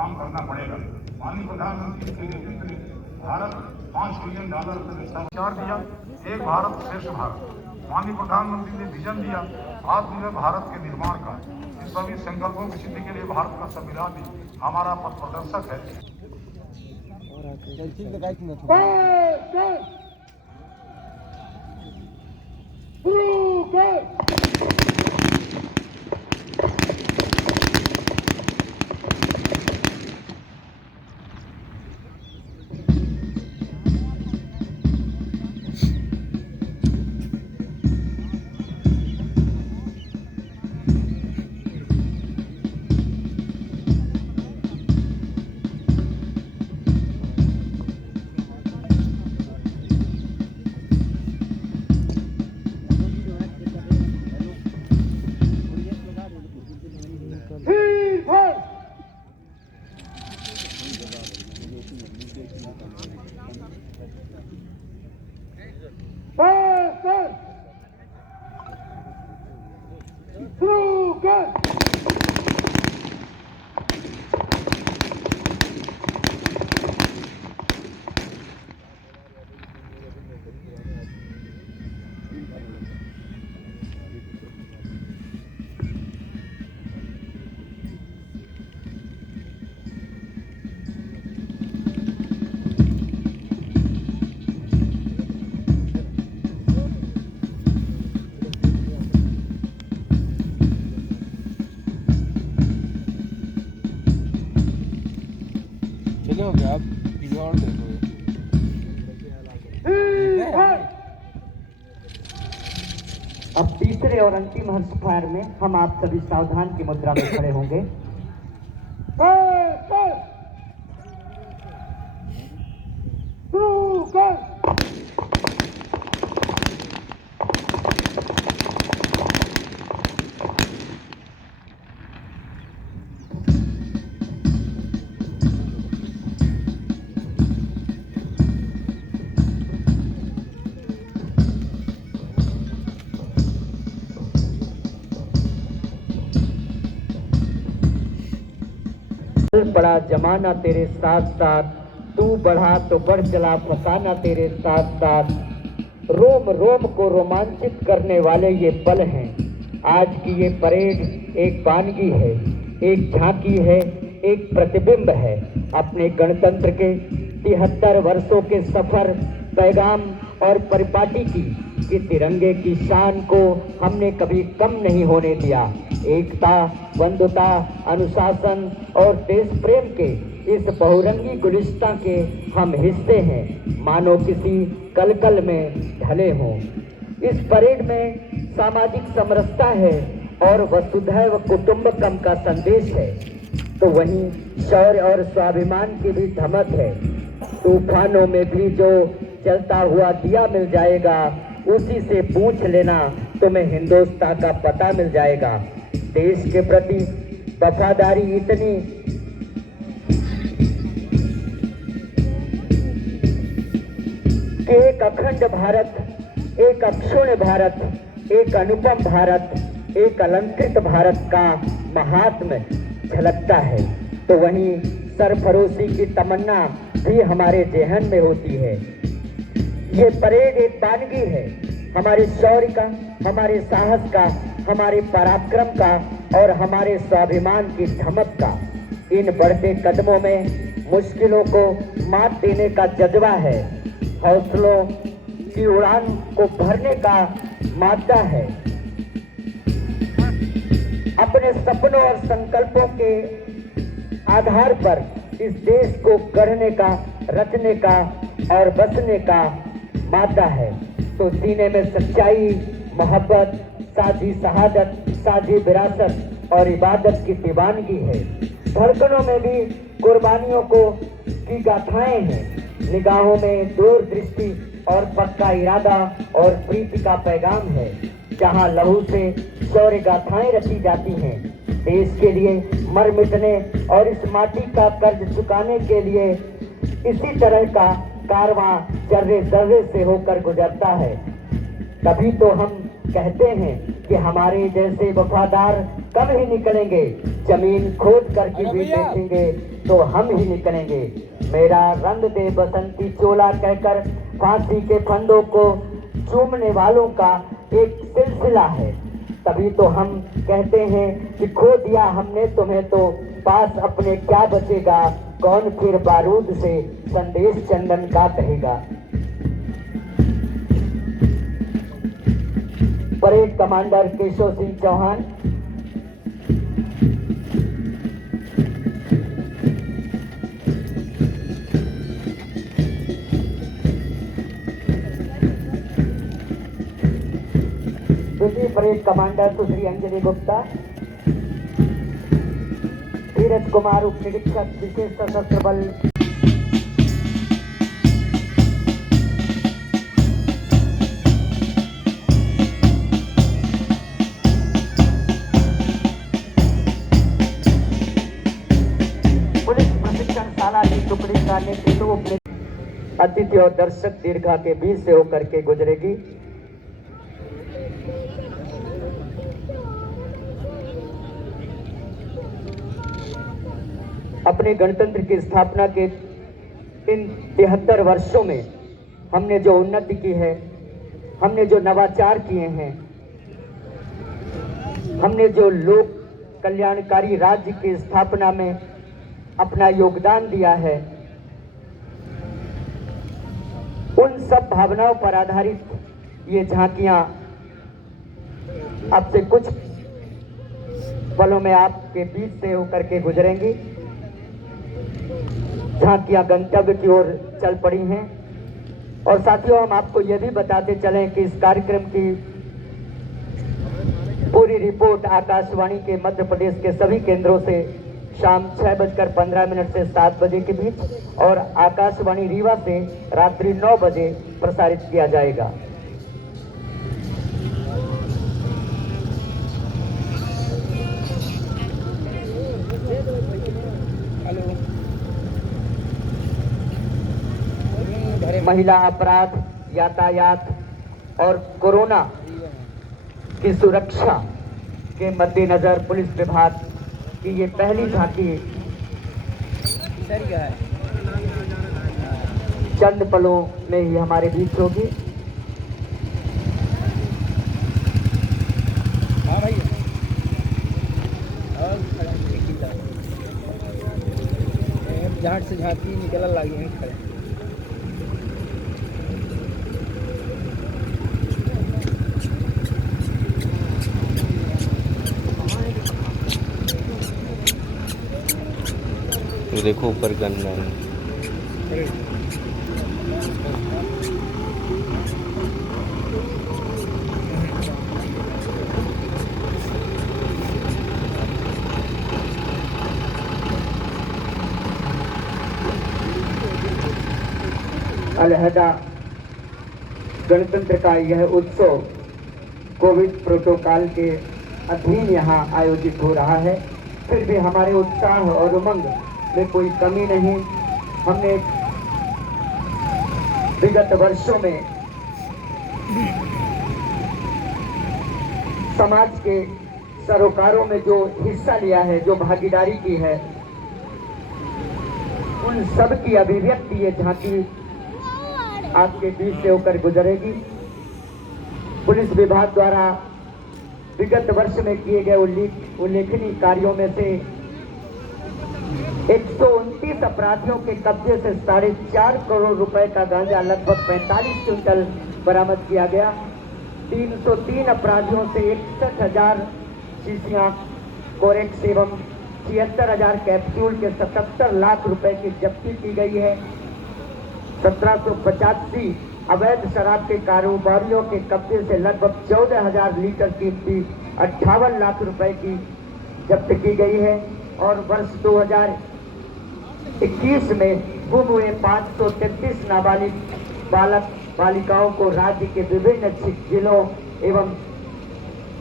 काम करना पड़ेगा। माननीय प्रधानमंत्री के नेतृत्व में भारत $5 ट्रिलियन का विचार दिया, एक भारत श्रेष्ठ भारत। माननीय प्रधानमंत्री ने विजन दिया आत्मनिर्भर भारत के निर्माण का। इन सभी संकल्पों की सिद्धि के लिए भारत का संविधान भी हमारा पथ प्रदर्शक है। हो गया, आप और देखो। अब तीसरे और अंतिम हर्ष फायर में हम आप सभी सावधान की मुद्रा में खड़े होंगे। बड़ा जमाना तेरे साथ साथ, तू बढ़ा तो बढ़ चला फसाना तेरे साथ साथ। रोम रोम को रोमांचित करने वाले ये पल हैं। आज की ये परेड एक वानगी है, एक झांकी है, एक प्रतिबिंब है अपने गणतंत्र के 73 वर्षों के सफर, पैगाम और परिपाटी की कि तिरंगे की शान को हमने कभी कम नहीं होने दिया। एकता, बंधुता, अनुशासन और देश प्रेम के इस बहुरंगी गुलिस्तां के हम हिस्से हैं, मानो किसी कलकल में ढले हों। इस परेड में सामाजिक समरसता है और वसुधैव कुटुंबकम का संदेश है, तो वहीं शौर्य और स्वाभिमान की भी धमक है। तूफानों में भी जो चलता हुआ दिया मिल जाएगा, उसी से पूछ लेना तुम्हें हिंदुस्तान का पता मिल जाएगा। देश के प्रति वफादारी इतनी कि एक अखंड भारत, एक अक्षुण्ण भारत, एक अनुपम भारत, एक अलंकृत भारत का महात्म्य झलकता है, तो वहीं सरफरोशी की तमन्ना भी हमारे जेहन में होती है। ये परेड एक वानगी है हमारे शौर्य का, हमारे साहस का, हमारे पराक्रम का और हमारे स्वाभिमान की धमक का। इन बढ़ते कदमों में मुश्किलों को मात देने का जज्बा है, हौसलों की उड़ान को भरने का मादा है, अपने सपनों और संकल्पों के आधार पर इस देश को गढ़ने का, रचने का और बसने का मादा है। तो सीने में सच्चाई, मोहब्बत, साझी शहादत, साझी विरासत और इबादत की दीवानगी है। धड़कनों में भी कुर्बानियों की गाथाएं हैं। निगाहों में दूरदृष्टि और पक्का इरादा और प्रीति का पैगाम है। जहां लहू से शौर्य गाथाएं रची जाती हैं, देश के लिए मर मिटने और इस माटी का कर्ज चुकाने के लिए इसी तरह का कारवां जर्रे जर्रे से होकर गुजरता है। तभी तो हम कहते हैं कि हमारे जैसे वफादार कम ही निकलेंगे, जमीन खोद करके भी देखेंगे तो हम ही निकलेंगे। मेरा रंग दे बसंती चोला कहकर फांसी के फंदों को चूमने वालों का एक सिलसिला है। तभी तो हम कहते हैं कि खो दिया हमने तुम्हें तो पास अपने क्या बचेगा, कौन फिर बारूद से संदेश चंदन का कहेगा। Parade commander Keshav Singh Chauhan. दूसरी परेड कमांडर सुश्री अंजलि गुप्ता। धीरज कुमार उप निरीक्षक विशेष सशस्त्र बल। पुलिस प्रशिक्षण शाला की टुकड़ी का नेतृत्व अतिथि और दर्शक दीर्घा के बीच से होकर के गुजरेगी। अपने गणतंत्र की स्थापना के इन 73 वर्षों में हमने जो उन्नति की है, हमने जो नवाचार किए हैं, हमने जो लोक कल्याणकारी राज्य की स्थापना में अपना योगदान दिया है, उन सब भावनाओं पर आधारित ये झांकियां आपसे कुछ पलों में आपके बीच से होकर के गुजरेंगी। झांकियां गंतव्य की ओर चल पड़ी हैं। और साथियों, हम आपको यह भी बताते चलें कि इस कार्यक्रम की पूरी रिपोर्ट आकाशवाणी के मध्य प्रदेश के सभी केंद्रों से शाम 6:15 से 7 बजे के बीच और आकाशवाणी रीवा से रात्रि 9 बजे प्रसारित किया जाएगा। महिला अपराध, यातायात और कोरोना की सुरक्षा के मद्देनजर पुलिस विभाग की ये पहली झांकी चंद पलों में ही हमारे बीच होगी। हाँ भाई, झाट से झांकी निकल लगी है खड़े। तो देखो ऊपर गन्ना है। अलहदा गणतंत्र का यह उत्सव कोविड प्रोटोकॉल के अधीन यहाँ आयोजित हो रहा है। फिर भी हमारे उत्साह और उमंग में कोई कमी नहीं। हमने विगत वर्षों में समाज के सरोकारों में जो हिस्सा लिया है, जो भागीदारी की है, उन सब की अभिव्यक्ति ये झांकी आपके बीच से होकर गुजरेगी। पुलिस विभाग द्वारा विगत वर्ष में किए गए उल्लेखनीय कार्यों में से 129 अपराधियों के कब्जे से 4.5 करोड़ रुपए का गांजा लगभग 45 क्विंटल बरामद किया गया। 303 अपराधियों से 61,000 शीशियां कोरेक्स एवं 76,000 कैप्सूल के 77 लाख रुपए की जब्ती की गई है। 1785 अवैध शराब के कारोबारियों के कब्जे से लगभग 14,000 लीटर कीमती 58 लाख रुपए की जब्त की गई है। और वर्ष 2021 में गुम हुए 533 नाबालिग बालक बालिकाओं को राज्य के विभिन्न जिलों एवं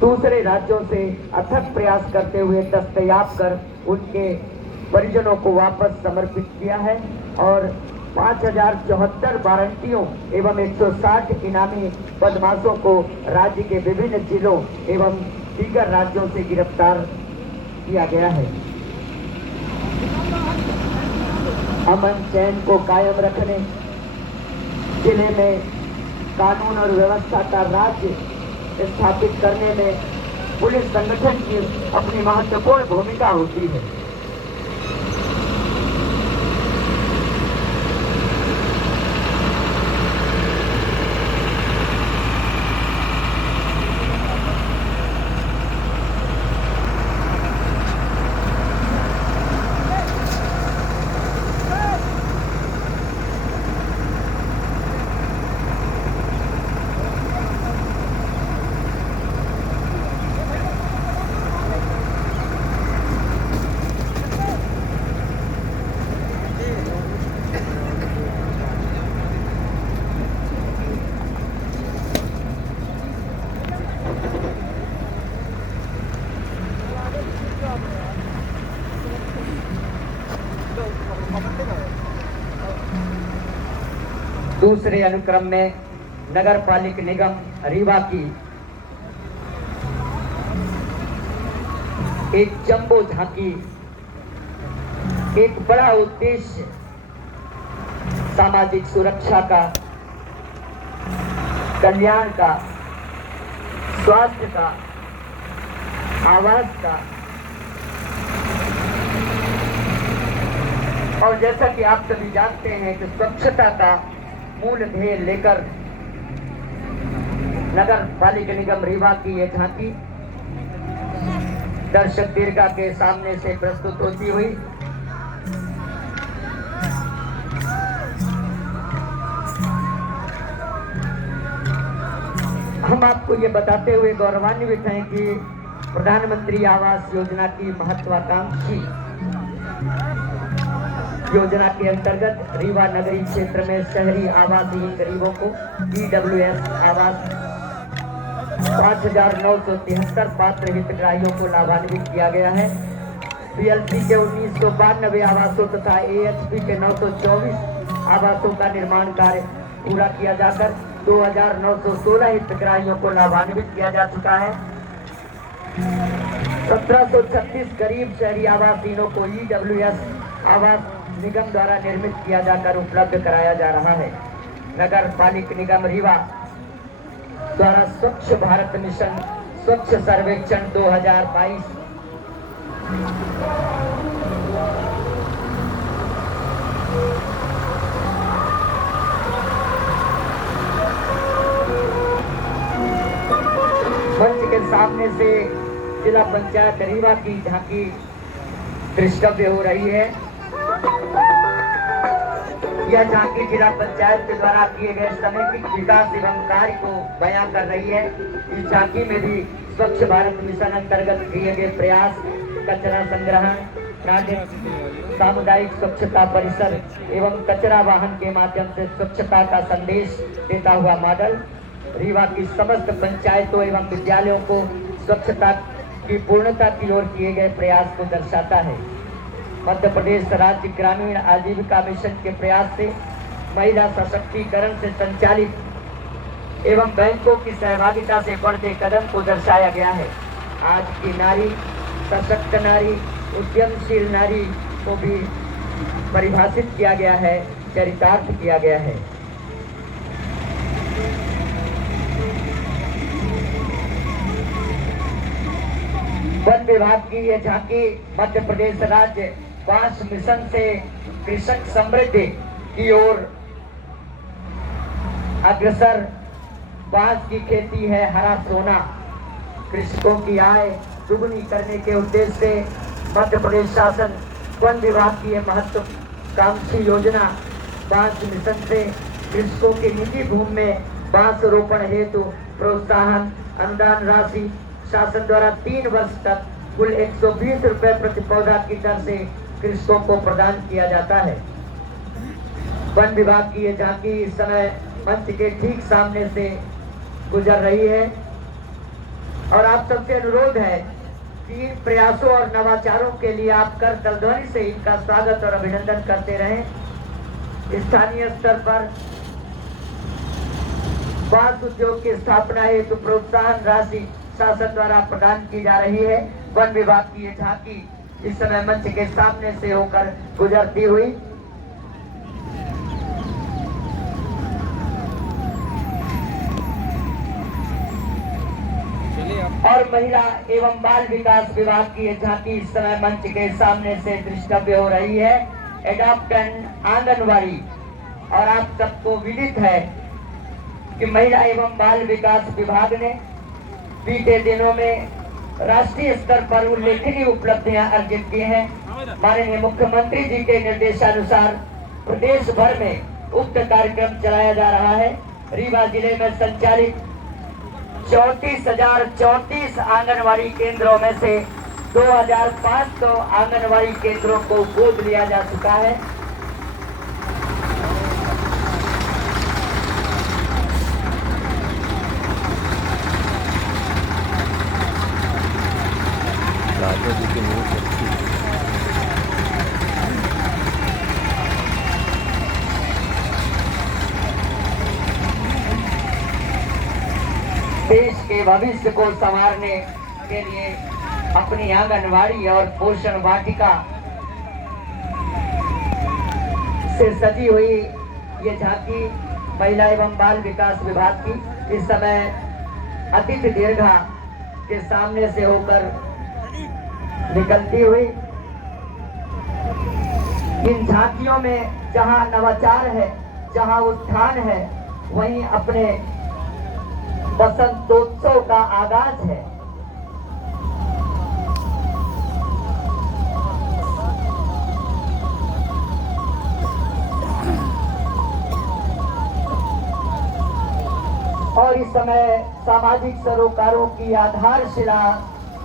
दूसरे राज्यों से अथक प्रयास करते हुए दस्तयाब कर उनके परिजनों को वापस समर्पित किया है। और 5074 वारंटियों एवं 160 इनामी बदमाशों को राज्य के विभिन्न जिलों एवं दीगर राज्यों से गिरफ्तार किया गया है। अमन चैन को कायम रखने, जिले में कानून और व्यवस्था का राज्य स्थापित करने में पुलिस संगठन की अपनी महत्वपूर्ण भूमिका होती है। दूसरे अनुक्रम में नगर पालिक निगम रीवा की एक जंबो झांकी, एक बड़ा उद्देश्य सामाजिक सुरक्षा का, कल्याण का, स्वास्थ्य का, आवास का, और जैसा कि आप सभी जानते हैं कि स्वच्छता का मूल ध्येय लेकर नगर पालिका निगम रीवा की ये झांकी दर्शक दीर्घा के सामने से प्रस्तुत होती हुई हम आपको ये बताते हुए गौरवान्वित हैं कि प्रधानमंत्री आवास योजना की महत्वाकांक्षी योजना के अंतर्गत रीवा नगरीय क्षेत्र में शहरी आवासहीन गरीबों को EWS आवास 5,973 पात्र हितग्राहियों को लाभान्वित किया गया है। PLC के 1992 आवासों तथा AHP के 924 आवासों का निर्माण कार्य पूरा किया जाकर 2,916 हितग्राहियों को लाभान्वित किया जा चुका है। 1736 गरीब शहरी आवासहीनों को EWS आवास निगम द्वारा निर्मित किया जाकर उपलब्ध कराया जा रहा है। नगर पालिक निगम रीवा द्वारा स्वच्छ भारत मिशन स्वच्छ सर्वेक्षण 2022 मंच के सामने से जिला पंचायत रीवा की झांकी दृष्टव्य हो रही है। यह झांकी जिला पंचायत के द्वारा किए गए समेकित विकास एवं कार्य को बयां कर रही है। इस झांकी में भी स्वच्छ भारत मिशन अंतर्गत किए गए प्रयास, कचरा संग्रहण, सामुदायिक स्वच्छता परिसर एवं कचरा वाहन के माध्यम से स्वच्छता का संदेश देता हुआ मॉडल रीवा की समस्त पंचायतों एवं विद्यालयों को स्वच्छता की पूर्णता की ओर किए गए प्रयास को दर्शाता है। मध्य प्रदेश राज्य ग्रामीण आजीविका मिशन के प्रयास से महिला सशक्तिकरण से संचालित एवं बैंकों की सहभागिता से बढ़ते कदम को दर्शाया गया है। आज की नारी, सशक्त नारी, उद्यमशील नारी को भी परिभाषित किया गया है, चरितार्थ किया गया है। वन विभाग की यह झांकी मध्य प्रदेश राज्य बांस मिशन से कृषक समृद्धि की ओर अग्रसर। बांस की खेती है हरा सोना। कृषकों की आय दुगनी करने के उद्देश्य से मध्य प्रदेश शासन वन विभाग की यह महत्वाकांक्षी योजना बांस मिशन से कृषकों की निजी भूमि में बांस रोपण हेतु प्रोत्साहन अनुदान राशि शासन द्वारा 3 वर्ष तक कुल 120 रुपए प्रति पौधा की दर से कृषकों को प्रदान किया जाता है। वन विभाग की ये झांकी इस समय मंच के ठीक सामने से गुजर रही है और आप सबसे अनुरोध है कि इन प्रयासों और नवाचारों के लिए आप कर ध्वनि से इनका स्वागत और अभिनंदन करते रहें। स्थानीय स्तर पर बांस उद्योग की स्थापना हेतु प्रोत्साहन राशि शासन द्वारा प्रदान की जा रही है। वन विभाग की ये झांकी इस समय मंच के सामने से होकर गुजरती हुई और महिला एवं बाल विकास विभाग की ये झांकी इस समय मंच के सामने से दृष्टव्य हो रही है। एडॉप्टेंट आंगनवाड़ी, और आप सबको विदित है कि महिला एवं बाल विकास विभाग ने बीते दिनों में राष्ट्रीय स्तर पर उल्लेखनीय उपलब्धियां अर्जित की हैं। माननीय मुख्यमंत्री जी के निर्देशानुसार प्रदेश भर में उक्त कार्यक्रम चलाया जा रहा है। रीवा जिले में संचालित 34,034 आंगनवाड़ी केंद्रों में से 2,500 आंगनवाड़ी केंद्रों को गोद लिया जा चुका है। राजा जी के मुंह से देश के भविष्य को संवारने के लिए अपनी आंगनवाड़ी और पोषण वाटिका से सजी हुई ये झांकी महिला एवं बाल विकास विभाग की इस समय अतिथि दीर्घा के सामने से होकर निकलती हुई इन झांकियों में जहां नवाचार है, जहां उत्थान है, वहीं अपने बसंतोत्सव का आगाज है। और इस समय सामाजिक सरोकारों की आधारशिला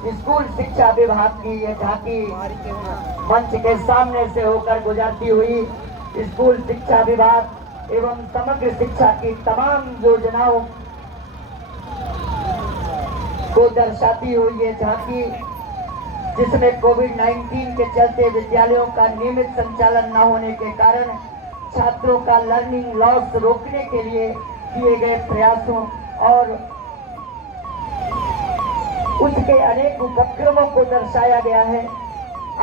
स्कूल शिक्षा विभाग की ये झांकी मंच के सामने से होकर गुजरती हुई स्कूल शिक्षा विभाग एवं समग्र शिक्षा की तमाम योजनाओं को दर्शाती हुई ये झांकी, जिसमें कोविड-19 के चलते विद्यालयों का नियमित संचालन न होने के कारण छात्रों का लर्निंग लॉस रोकने के लिए किए गए प्रयासों और उसके अनेक उपक्रमों को दर्शाया गया है।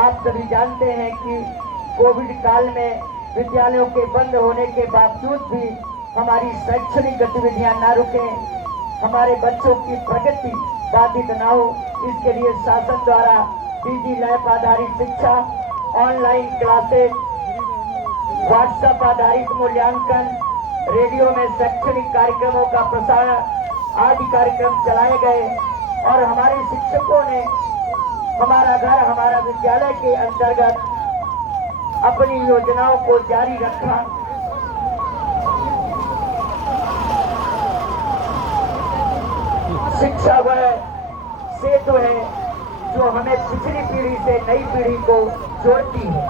आप सभी जानते हैं कि कोविड काल में विद्यालयों के बंद होने के बावजूद भी हमारी शैक्षणिक गतिविधियां न रुके, हमारे बच्चों की प्रगति बाधित न हो, इसके लिए शासन द्वारा डिजी लैब आधारित शिक्षा, ऑनलाइन क्लासेस, व्हाट्सएप आधारित मूल्यांकन, रेडियो में शैक्षणिक कार्यक्रमों का प्रसारण आदि कार्यक्रम चलाए गए और हमारे शिक्षकों ने हमारा घर हमारा विद्यालय के अंतर्गत अपनी योजनाओं को जारी रखा। शिक्षा वह सेतु है जो हमें पिछली पीढ़ी से नई पीढ़ी को जोड़ती है।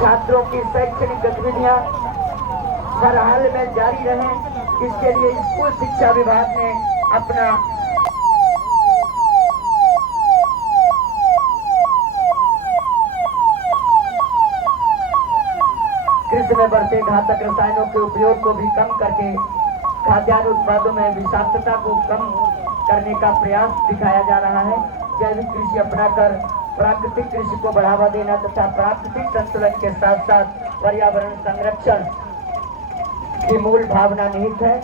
छात्रों की शैक्षणिक गतिविधियां हर हाल में जारी रहें, इसके लिए स्कूल शिक्षा विभाग ने अपना कृषि में बढ़ते घातक रसायनों के उपयोग को भी कम करके खाद्यान्न उत्पादों में विषाक्तता को कम करने का प्रयास दिखाया जा रहा है। जैविक कृषि अपनाकर प्राकृतिक कृषि को बढ़ावा देना तथा प्राकृतिक संतुलन के साथ साथ पर्यावरण संरक्षण की मूल भावना निहित है।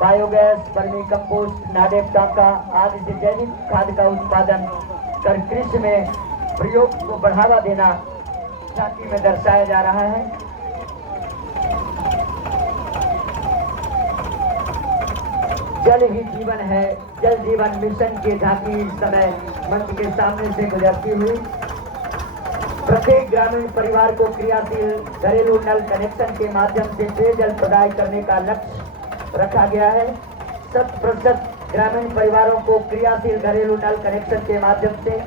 बायोगैस, वर्मी कंपोस्ट, नाडेप टाका आदि से जैविक खाद का उत्पादन कर कृषि में प्रयोग को बढ़ावा देना झांकी में दर्शाया जा रहा है। जल ही जीवन है, जल जीवन मिशन की झांकी इस समय मंच के सामने से गुजरती हुई प्रत्येक ग्रामीण परिवार को क्रियाशील घरेलू नल कनेक्शन के माध्यम से पेयजल प्रदाय करने का लक्ष्य रखा गया है। 100% ग्रामीण परिवारों को क्रियाशील घरेलू नल कनेक्शन के माध्यम से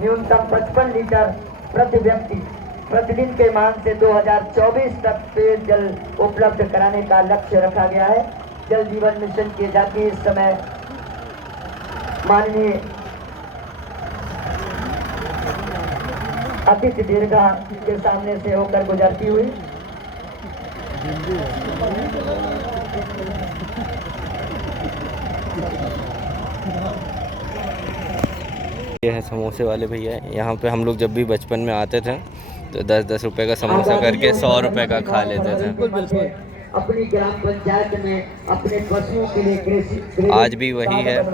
न्यूनतम 55 लीटर प्रति व्यक्ति प्रतिदिन के मान से 2024 तक पेयजल उपलब्ध कराने का लक्ष्य रखा गया है। जल जीवन मिशन की झांकी इस समय माननीय अतिथि दीर्घा के सामने से होकर गुजरती हुई ये है समोसे वाले भैया। यहाँ पे हम लोग जब भी बचपन में आते थे तो 10-10 रुपए का समोसा करके 100 रुपए का खा लेते थे। अपनी ग्राम पंचायत में अपने पशुओं के लिए कृषि आज भी वही है। कुछ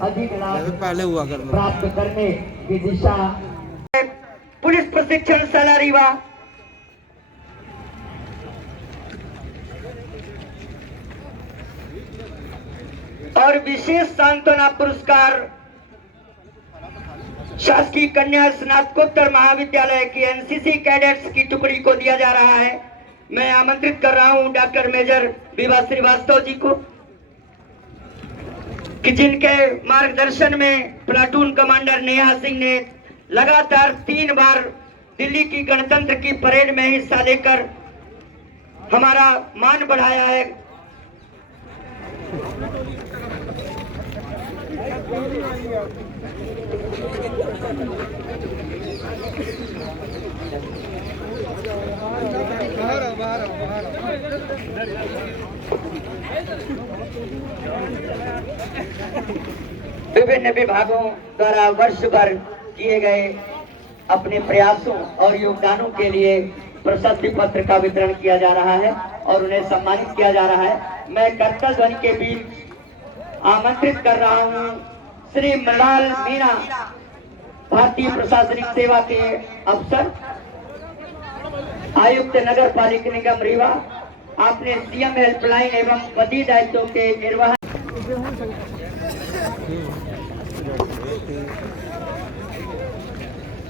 अधिक लाभ पहले हुआ प्राप्त करने की दिशा। पुलिस प्रशिक्षण शाला रीवा और विशेष सांत्वना पुरस्कार शासकीय कन्या स्नातकोत्तर महाविद्यालय की एनसीसी कैडेट्स की टुकड़ी को दिया जा रहा है। मैं आमंत्रित कर रहा हूं डॉक्टर मेजर विभा श्रीवास्तव जी को कि जिनके मार्गदर्शन में प्लाटून कमांडर नेहा सिंह ने लगातार 3 बार दिल्ली की गणतंत्र की परेड में हिस्सा लेकर हमारा मान बढ़ाया है। विभिन्न विभागों द्वारा वर्ष भर किए गए अपने प्रयासों और योगदानों के लिए प्रशस्ति पत्र का वितरण किया जा रहा है और उन्हें सम्मानित किया जा रहा है। मैं करतल ध्वनि के बीच आमंत्रित कर रहा हूं श्री मृणाल मीणा, भारतीय प्रशासनिक सेवा के अफसर, आयुक्त नगर पालिका निगम रीवा। आपने सीएम हेल्पलाइन एवं पदी दायित्वों के निर्वहन।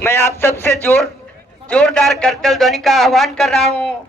मैं आप सबसे जोरदार करतल ध्वनि का आह्वान कर रहा हूं।